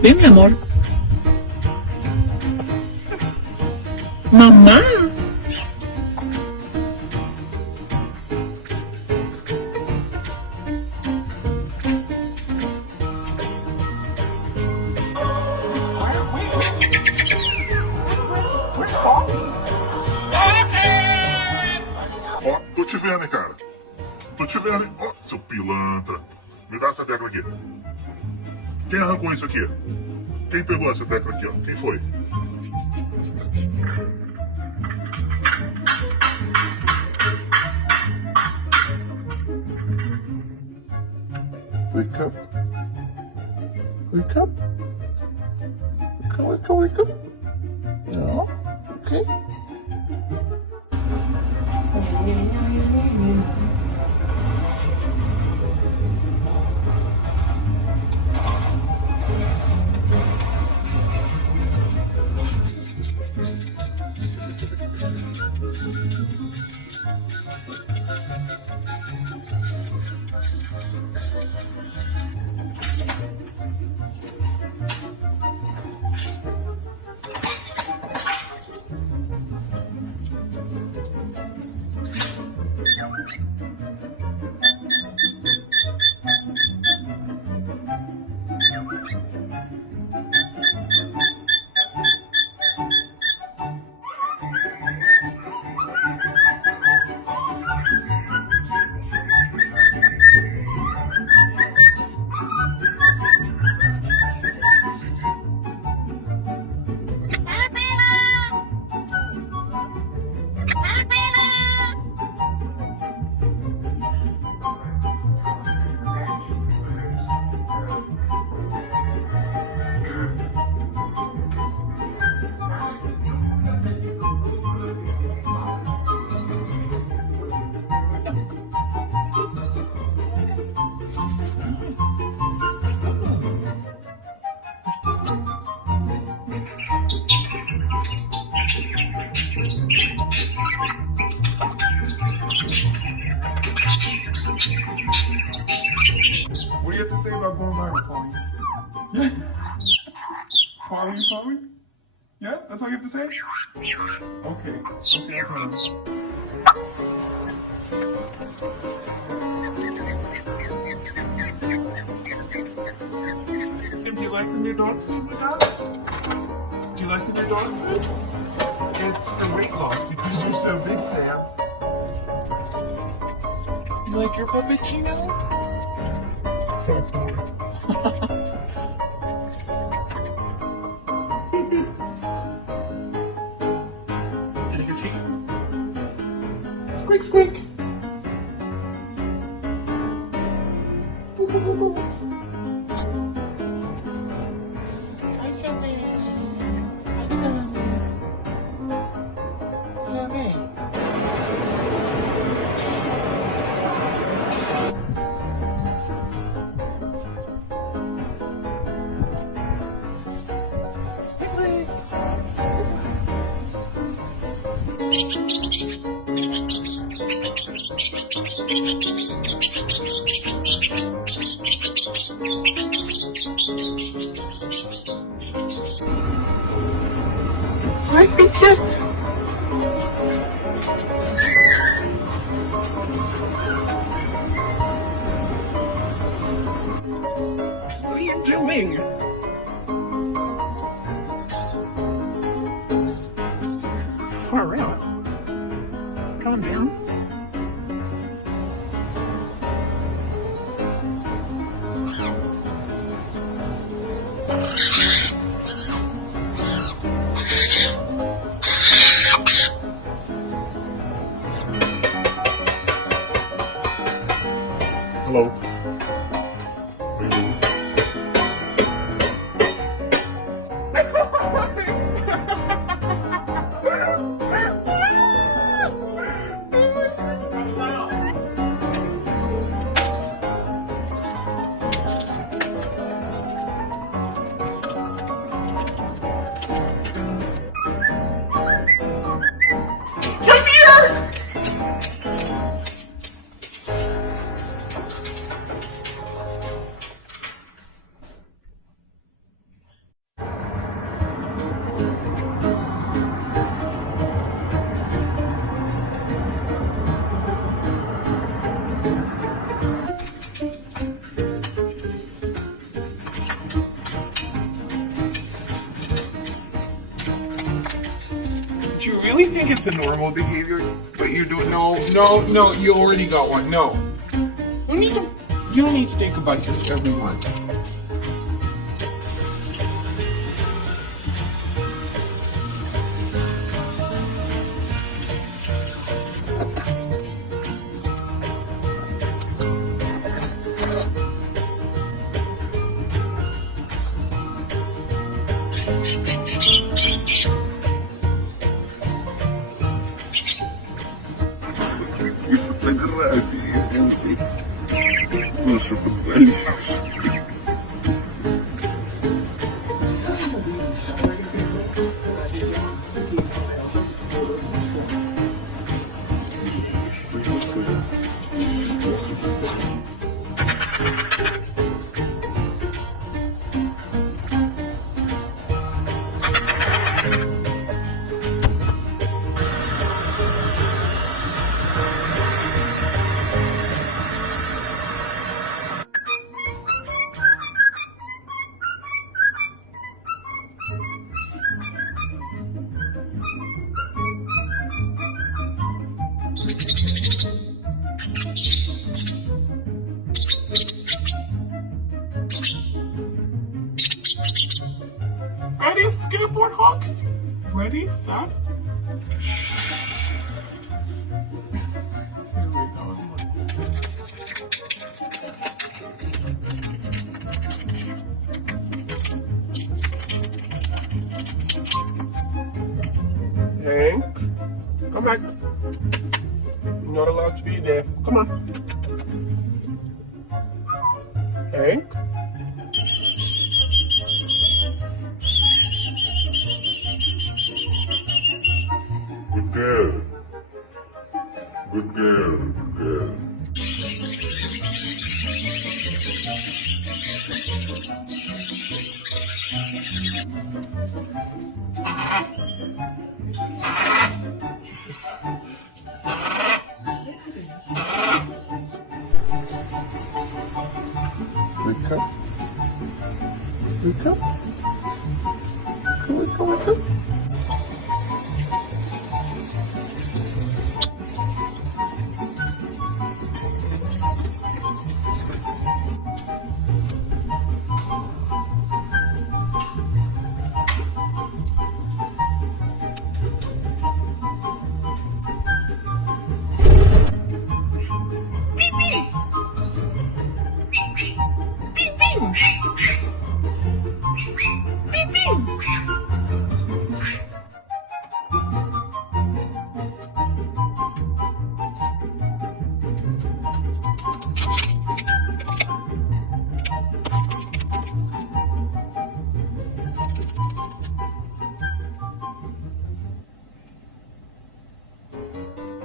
Ven, mi amor. Mamá. Ó, tô te vendo, hein, cara. Tô te vendo, hein. Ó, seu pilantra. Me dá essa tecla aqui. Quem arrancou isso aqui? Quem pegou essa tecla aqui, ó? Quem foi? Wake up. Wake up. Wake up, wake up, wake up. No? Okay. What do you have to say about going viral, Pauline? Pauline, Pauline? Yeah? That's all you have to say? Okay. Okay, I'll tell him. Do you like the new dog food we got? Do you like the new dog food? It's for weight loss because you're so big, Sam. You like your puppuccino? Soft boy. Can I get you? Squeak, squeak. Hi, Shelby. Hi, Shelby. Shelby. Hi, Peaches. What are you doing? Parrot. Calm down. Hello. How you doing? Come here! think it's a normal behavior, but you don't. No, you already got one. No. You don't need to take a bite of everyone. Ready, skateboard hawks? Ready, set? Here we go. Hank, come back. You're not allowed to be there. Come on. Hank? Good girl. Good girl. Good girl. Wake up. Wake up. Wake up. Wake up.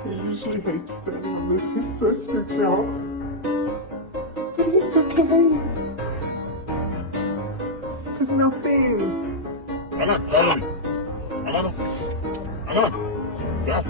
He usually hates standing on this. He's so scared now. But it's okay. There's nothing. Alan, Alan. Alan. Alan. Yeah.